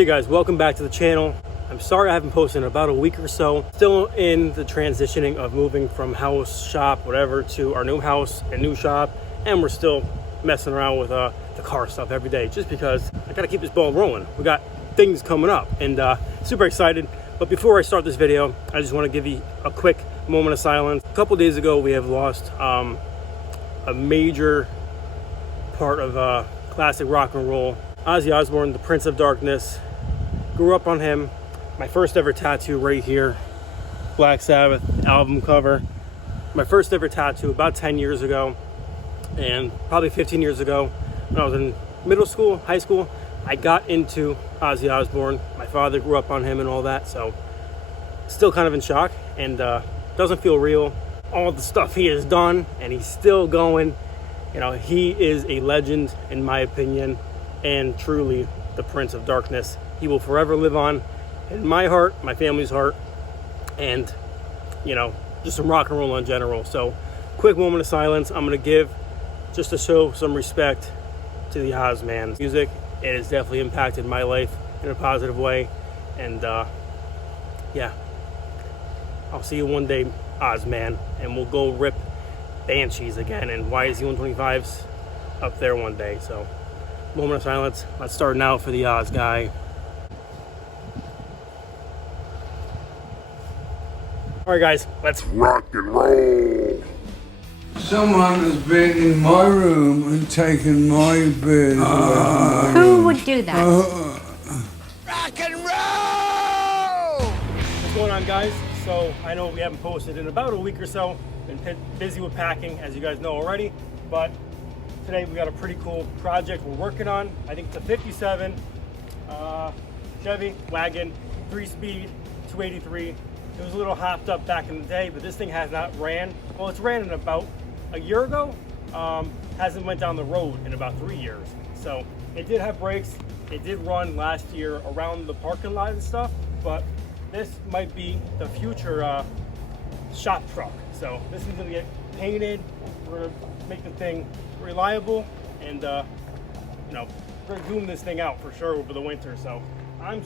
Hey guys, welcome back to the channel. I'm sorry I haven't posted in about a week or so. Still in the transitioning of moving from house, shop, whatever, to our new house and new shop. And we're still messing around with the car stuff every day just because I gotta keep this ball rolling. We got things coming up and super excited. But before I start this video, I just want to give you a quick moment of silence. A couple days ago, we have lost a major part of classic rock and roll. Ozzy Osbourne, the Prince of Darkness. Grew up on him. My first ever tattoo right here. Black Sabbath album cover. My first ever tattoo about 10 years ago. And probably 15 years ago when I was in middle school, high school, I got into Ozzy Osbourne. My father grew up on him and all that, so still kind of in shock and doesn't feel real. All the stuff he has done and he's still going. You know, he is a legend in my opinion and truly the Prince of Darkness. He will forever live on in my heart, my family's heart, and you know, just some rock and roll in general. So quick moment of silence I'm gonna give just to show some respect to the Oz man. Music, it has definitely impacted my life in a positive way, and yeah, I'll see you one day, Oz man, and we'll go rip Banshees again and YZ125s up there one day. So moment of silence. Let's start now for the Oz guy. All right guys, let's rock and roll. Someone has been in my room and taken my bed. Who would do that? Rock and roll! What's going on, guys? So I know we haven't posted in about a week or so. Been busy with packing, as you guys know already. But today we got a pretty cool project we're working on. I think it's a 57 Chevy Wagon, 3-speed, 283. It was a little hopped up back in the day, but this thing has not ran. Well, it's ran in about a year ago. Hasn't went down the road in about 3 years. So it did have brakes. It did run last year around the parking lot and stuff, but this might be the future shop truck. So this is gonna get painted. We're gonna make the thing reliable and you know, we're gonna zoom this thing out for sure over the winter. So I'm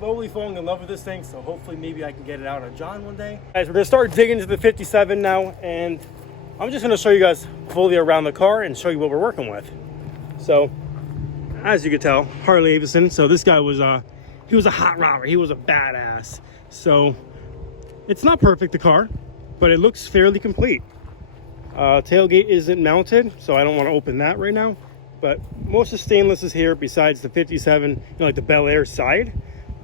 slowly falling in love with this thing, so hopefully maybe I can get it out on John one day. Guys, we're gonna start digging into the 57 now, and I'm just gonna show you guys fully around the car and show you what we're working with. So as you can tell, Harley Davidson. So this guy was he was a hot rodder. He was a badass. So it's not perfect, the car, but it looks fairly complete. Tailgate isn't mounted, so I don't want to open that right now. But most of the stainless is here, besides the 57, you know, like the Bel Air side.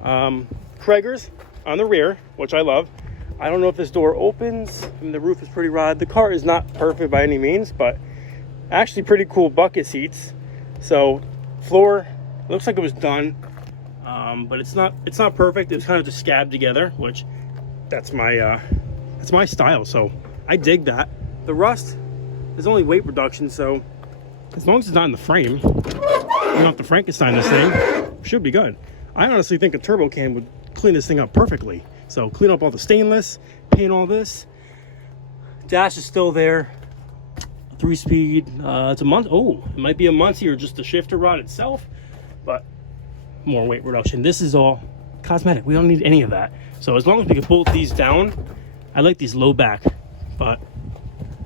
Krager's on the rear, which I love. I don't know if this door opens. I mean, the roof is pretty rotted. The car is not perfect by any means, but actually pretty cool bucket seats. So floor looks like it was done, but it's not perfect. It's kind of just scabbed together, which that's my style. So I dig that. The rust is only weight reduction, so as long as it's not in the frame, you don't have to Frankenstein this thing, should be good. I honestly think a turbo can would clean this thing up perfectly. So clean up all the stainless, paint all this. Dash is still there. 3-speed, it's a month. Oh, it might be a Muncie or just the shifter rod itself, but more weight reduction. This is all cosmetic. We don't need any of that. So as long as we can bolt these down, I like these low back, but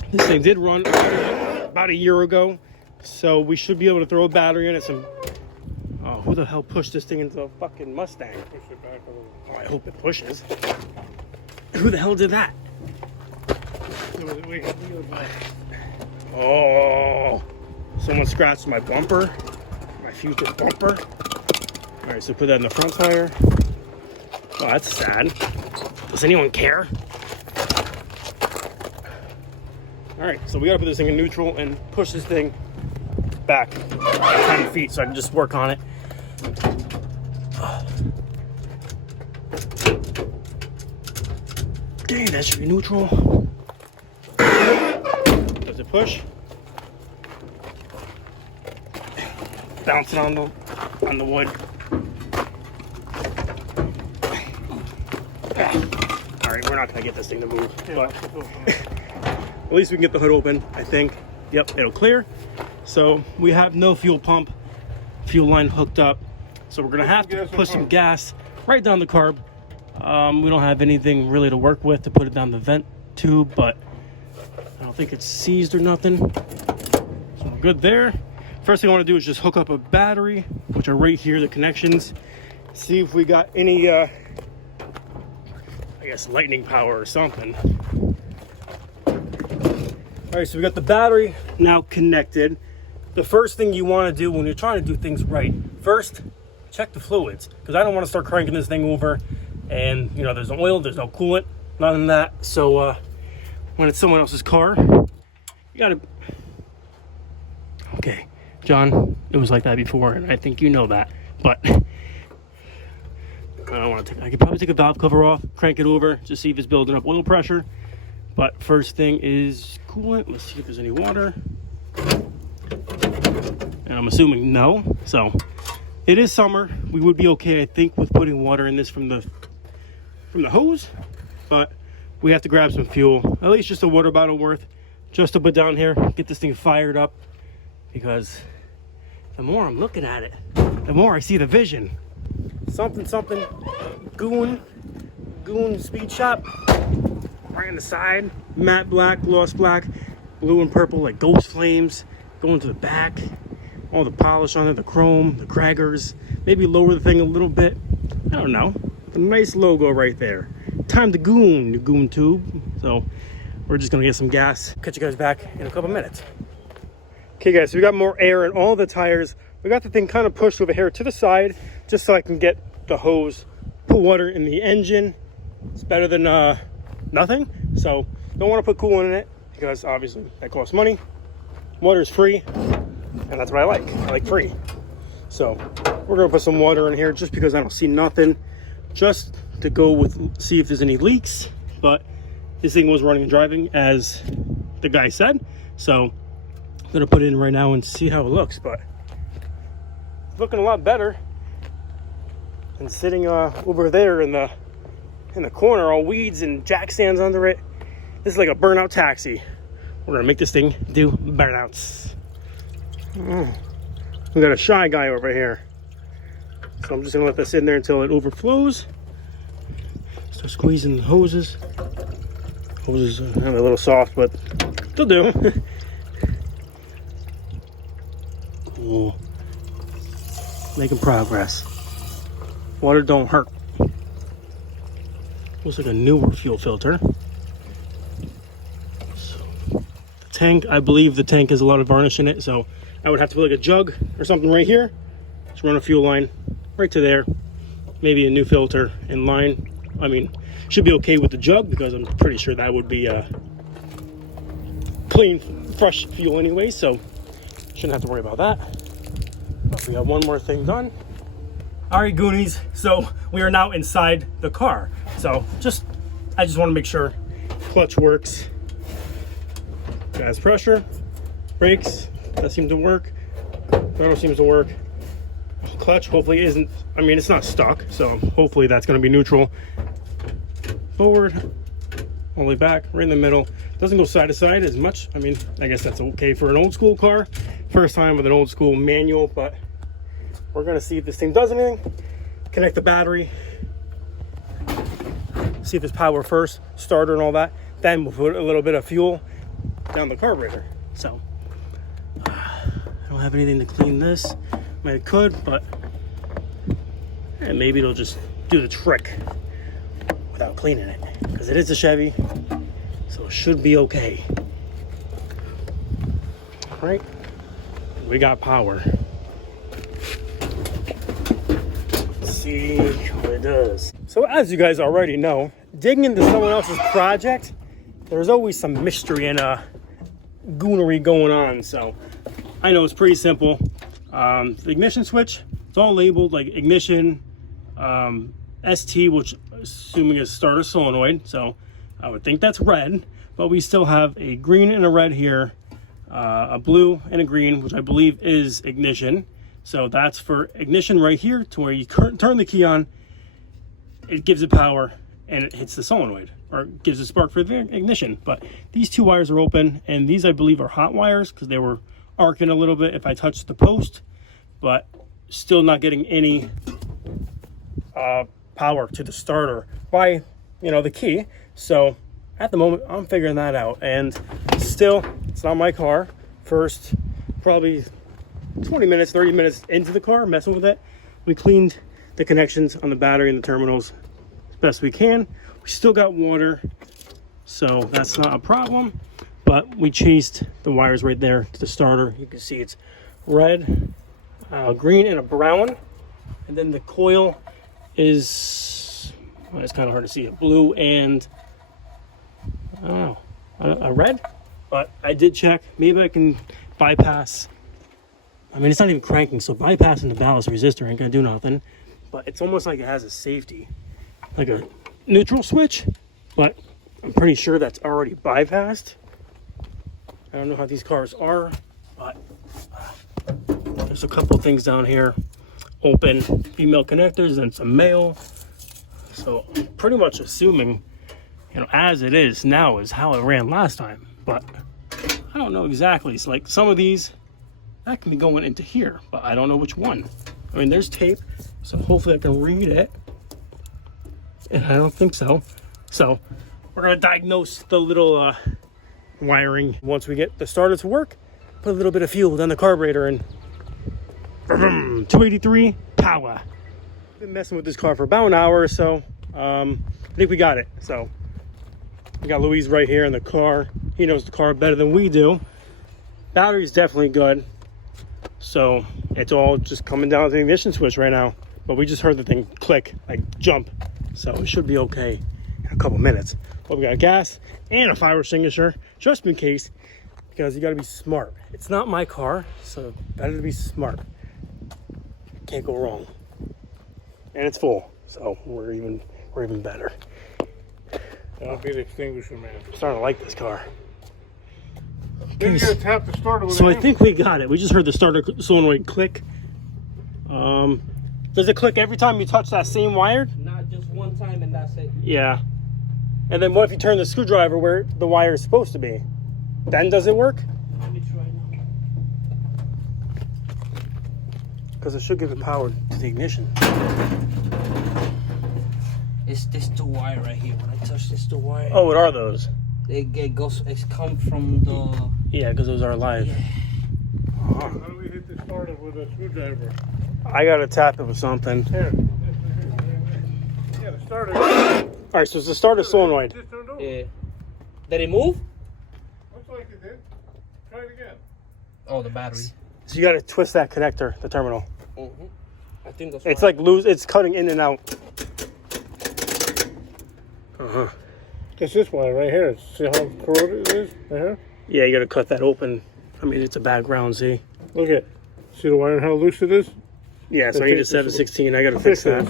this thing did run about a year ago. So we should be able to throw a battery in it. Some, oh, who the hell pushed this thing into a fucking Mustang? Push it back a little. Oh, I hope it pushes. Who the hell did that? Oh, someone scratched my bumper, my future bumper. All right, so put that in the front tire. Oh, that's sad. Does anyone care? All right, so we gotta put this thing in neutral and push this thing back 10 feet so I can just work on it. Okay, that should be neutral. Does it push? Bouncing on the wood. All right, we're not gonna get this thing to move, but at least we can get the hood open, I think. Yep, it'll clear. So we have no fuel pump, fuel line hooked up. So we're gonna have to put some gas right down the carb. We don't have anything really to work with to put it down the vent tube, but I don't think it's seized or nothing. So we're good there. First thing I want to do is just hook up a battery, which are right here, the connections. See if we got any, I guess, lightning power or something. All right, so we got the battery now connected. The first thing you want to do when you're trying to do things right, first, check the fluids, because I don't want to start cranking this thing over and, you know, there's no oil, there's no coolant, none of that. So when it's someone else's car, you gotta, okay, John, it was like that before, and I think you know that, but I don't want to I could probably take a valve cover off, crank it over, just see if it's building up oil pressure. But first thing is coolant. Let's see if there's any water. And I'm assuming no. So it is summer. We would be okay, I think, with putting water in this from the hose. But we have to grab some fuel, at least just a water bottle worth, just to put down here, get this thing fired up. Because the more I'm looking at it, the more I see the vision. Something, goon speed shop. Right on the side, matte black, gloss black, blue and purple, like ghost flames. Going to the back, all the polish on it, the chrome, the craggers. Maybe lower the thing a little bit. I don't know. A nice logo right there. Time to goon, the goon tube. So we're just gonna get some gas. Catch you guys back in a couple minutes. Okay guys, so we got more air in all the tires. We got the thing kind of pushed over here to the side, just so I can get the hose, put water in the engine. It's better than nothing. So don't want to put coolant in it because obviously that costs money. Water is free, and that's what I like. I like free. So we're gonna put some water in here just because I don't see nothing, just to go with, see if there's any leaks. But this thing was running and driving as the guy said, so I'm gonna put it in right now and see how it looks. But it's looking a lot better than sitting over there in the corner, all weeds and jack stands under it. This is like a burnout taxi. We're gonna make this thing do burnouts. We got a shy guy over here, so I'm just gonna let this in there until it overflows. Start squeezing the hoses. Hoses are a little soft, but they'll do. Cool. Making progress. Water don't hurt. Looks like a newer fuel filter. So, the tank, I believe the tank has a lot of varnish in it, so I would have to put like a jug or something right here. Just run a fuel line right to there. Maybe a new filter in line. I mean, should be okay with the jug because I'm pretty sure that would be clean, fresh fuel anyway, so shouldn't have to worry about that. But we got one more thing done. All right, Goonies, so we are now inside the car. So I just want to make sure clutch works, gas pressure, brakes, that seems to work, throttle seems to work. Clutch hopefully isn't, I mean, it's not stuck, so hopefully that's going to be neutral. Forward, all the way back, right in the middle. Doesn't go side to side as much. I mean, I guess that's okay for an old school car. First time with an old school manual, but we're gonna see if this thing does anything. Connect the battery, see if it's power first, starter and all that. Then we'll put a little bit of fuel down the carburetor. So I don't have anything to clean this. I could, but maybe it'll just do the trick without cleaning it, because it is a Chevy, so it should be okay. All right, we got power. Let's see what it does. So as you guys already know, digging into someone else's project, there's always some mystery and goonery going on. So I know it's pretty simple. The ignition switch, it's all labeled like ignition, ST, which assuming is starter solenoid, so I would think that's red, but we still have a green and a red here, a blue and a green, which I believe is ignition. So that's for ignition right here, to where you turn the key on, it gives it power and it hits the solenoid, or gives a spark for the ignition. But these two wires are open, and these I believe are hot wires because they were arcing a little bit if I touched the post. But still not getting any power to the starter by, you know, the key. So at the moment, I'm figuring that out. And still, it's not my car. First, probably 20 minutes, 30 minutes into the car, messing with it. We cleaned the connections on the battery and the terminals as best we can. We still got water, so that's not a problem. But we chased the wires right there to the starter. You can see it's red, green, and a brown. And then the coil is, well, it's kind of hard to see, blue and, I don't know, a red. But I did check. Maybe I can bypass. I mean, it's not even cranking, so bypassing the ballast resistor ain't gonna do nothing. But it's almost like it has a safety, like a neutral switch. But I'm pretty sure that's already bypassed. I don't know how these cars are, but there's a couple things down here. Open female connectors and some male. So I'm pretty much assuming, you know, as it is now is how it ran last time. But I don't know exactly. It's like some of these, that can be going into here, but I don't know which one. I mean, there's tape, so hopefully I can read it. And I don't think so. So we're gonna diagnose the little wiring. Once we get the starter to work, put a little bit of fuel down the carburetor and 283 power. Been messing with this car for about an hour or so. I think we got it. So we got Louise right here in the car. He knows the car better than we do. Battery's definitely good. So it's all just coming down to the ignition switch right now. But we just heard the thing click, like jump. So it should be okay in a couple minutes. But we got gas and a fire extinguisher, just in case, because you gotta be smart. It's not my car, so better to be smart. Can't go wrong. And it's full, so we're even better. I'll be the extinguisher man. I'm starting to like this car. Then you gotta tap the starter with So a I hammer. think we got it. We just heard the starter solenoid click. Does it click every time you touch that same wire? Not just one time and that's it. Yeah. And then what if you turn the screwdriver where the wire is supposed to be? Then does it work? Let me try now. Because it should give it power to the ignition. It's this two wire right here. When I touch this two wire, Oh, what are those? it goes. It's come from the. Yeah, because those are live. Yeah. How do we hit the starter with a screwdriver? I gotta tap it with something. Here. Yeah, the starter. All right, so it's the starter solenoid. Just turned over. Yeah. Did it move? Looks like it did. Try it again. Oh, the battery. So you gotta twist that connector, the terminal. I think that's. It's why. like loose. It's cutting in and out. Just this wire right here. See how corroded it is? Right here? Yeah, you gotta cut that open. I mean, it's a bad ground, see? Look at. See the wire and how loose it is? Yeah, so I need a 716. I gotta fix that.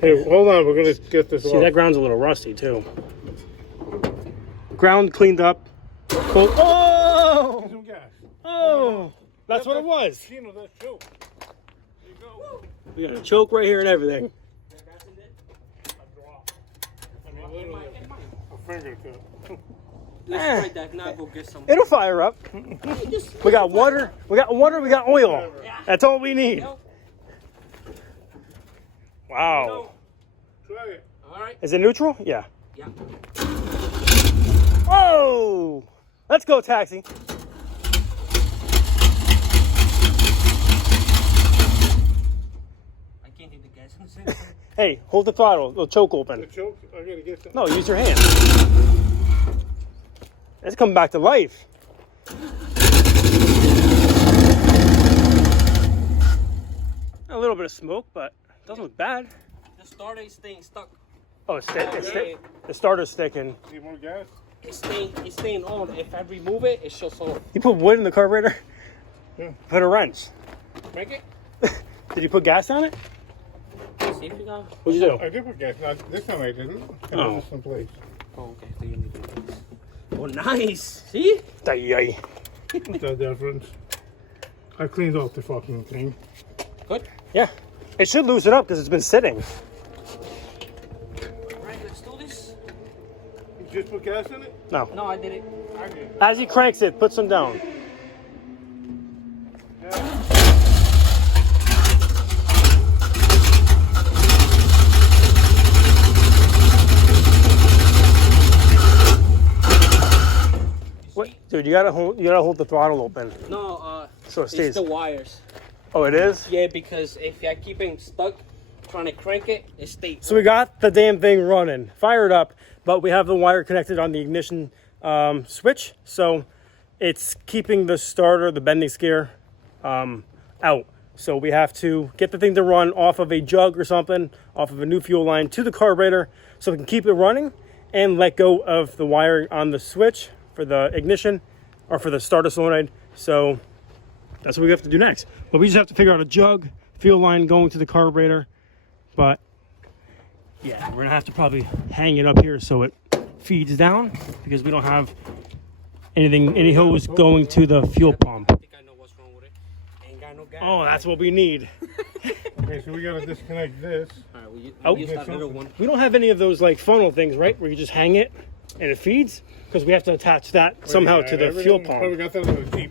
Hey, hold on. We're gonna get this See, off. that ground's a little rusty too. Ground cleaned up. Cool. Oh! Some gas. Oh! That's what it was. Chino, that's choke. There you go. We got a choke right here and everything. A drop. I mean, literally a fingertip. Let's try that now. Go get some. It'll fire up. We got water. We got water. We got oil. That's all we need. Wow. Try it. All right. Is it neutral? Yeah. Yeah. Oh! Let's go, taxi. I can't hit the gas. Hey, hold the throttle. It'll choke open. The choke. I gotta get some. No, use your hand. It's coming back to life. A little bit of smoke, but it doesn't look bad. The starter is staying stuck. Oh, the starter's sticking. Need more gas? It's staying on. If I remove it, it shuts off. You put wood in the carburetor? Yeah. Put a wrench. Break it. Did you put gas on it? See if you got. What'd you do? I did put gas. Not this time I didn't. I Oh. put this in place. Oh, okay. So you need to do this. Oh, nice. See? Ay. What's that difference? I cleaned off the fucking thing. Good. Yeah. It should loosen up because it's been sitting. All right. Let's do this. You just put gas in it? No. No, I did it. I did. As he cranks it, put some down. Yeah. Dude, you gotta hold the throttle open No, so it stays. it's the wires. Oh, it is? Yeah, because if I keep it stuck, trying to crank it, it stays. So we got the damn thing running, fired up, but we have the wire connected on the ignition switch, so it's keeping the starter, the bending gear, out. So we have to get the thing to run off of a jug or something, off of a new fuel line to the carburetor, so we can keep it running and let go of the wire on the switch for the ignition or for the starter solenoid. So that's what we have to do next. But we just have to figure out a jug, fuel line going to the carburetor. But yeah, we're gonna have to probably hang it up here so it feeds down because we don't have any hose going to the fuel pump. I think I know what's wrong with it. Ain't got no gas. Oh, that's what we need. Okay, so we gotta disconnect this. Alright, we Oh. use that little one. We don't have any of those like funnel things, right? Where you just hang it and it feeds, because we have to attach that somehow to the fuel Probably pump. got that on the Jeep.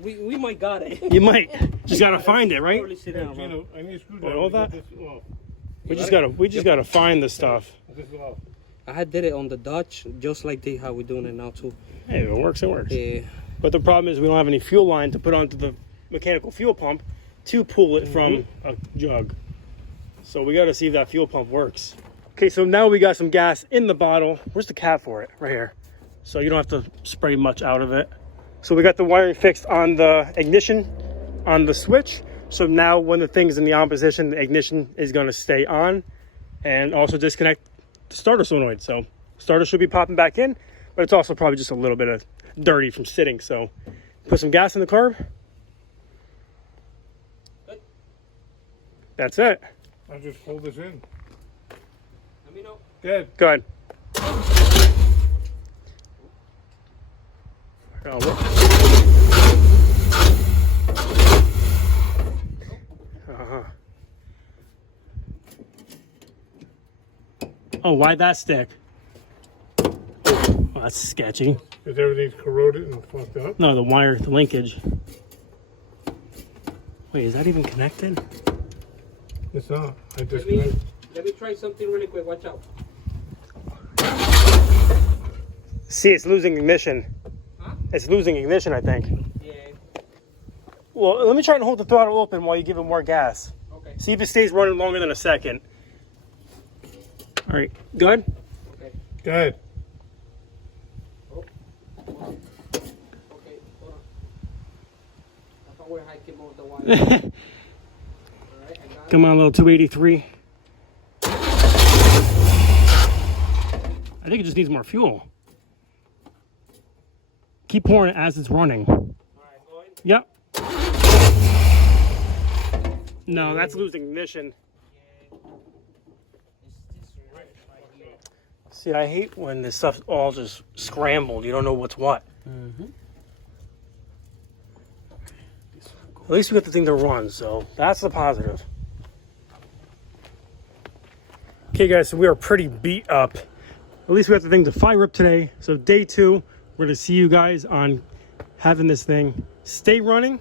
We might got it. You might just gotta find it, right? Probably sit down, You bro. know, I need a screwdriver. all to get that? this off. We just gotta find the stuff. Get this off. I had did it on the Dutch, just like this, how we're doing it now too. Hey, if it works, it works. Yeah. But the problem is we don't have any fuel line to put onto the mechanical fuel pump to pull it from a jug. So we gotta see if that fuel pump works. Okay, so now we got some gas in the bottle. Where's the cap for it? Right here. So you don't have to spray much out of it. So we got the wiring fixed on the ignition, on the switch. So now when the thing's in the on position, the ignition is gonna stay on, and also disconnect the starter solenoid. So starter should be popping back in, but it's also probably just a little bit of dirty from sitting. So put some gas in the carb. That's it. I'll just fold this in. Let me know. Good. Go ahead. Oh, what? Uh-huh. Oh, why'd that stick? Oh, that's sketchy. Because everything's corroded and fucked up. No, the wire, the linkage. Wait, is that even connected? It's not. I Let disconnected. me try something really quick. Watch out. See, it's losing ignition. Huh? It's losing ignition, I think. Yeah. Well, let me try and hold the throttle open while you give it more gas. Okay. See if it stays running longer than a second. All right, good? Okay. Good. Oh. Okay. Hold on. I thought we were hiking over the wire. All right. I got it. Come on, little 283. I think it just needs more fuel. Keep pouring it as it's running. All right, going. Yep. No, that's losing ignition. See, I hate when this stuff's all just scrambled. You don't know what's what. At least we got the thing to run, so that's the positive. Okay, guys, so we are pretty beat up. At least we got the thing to fire up today. So day 2, we're going to see you guys on having this thing stay running,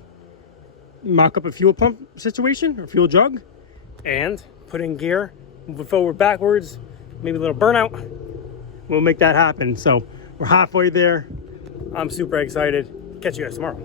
mock up a fuel pump situation or fuel jug, and put in gear, moving forward, backwards, maybe a little burnout. We'll make that happen. So we're halfway there. I'm super excited. Catch you guys tomorrow.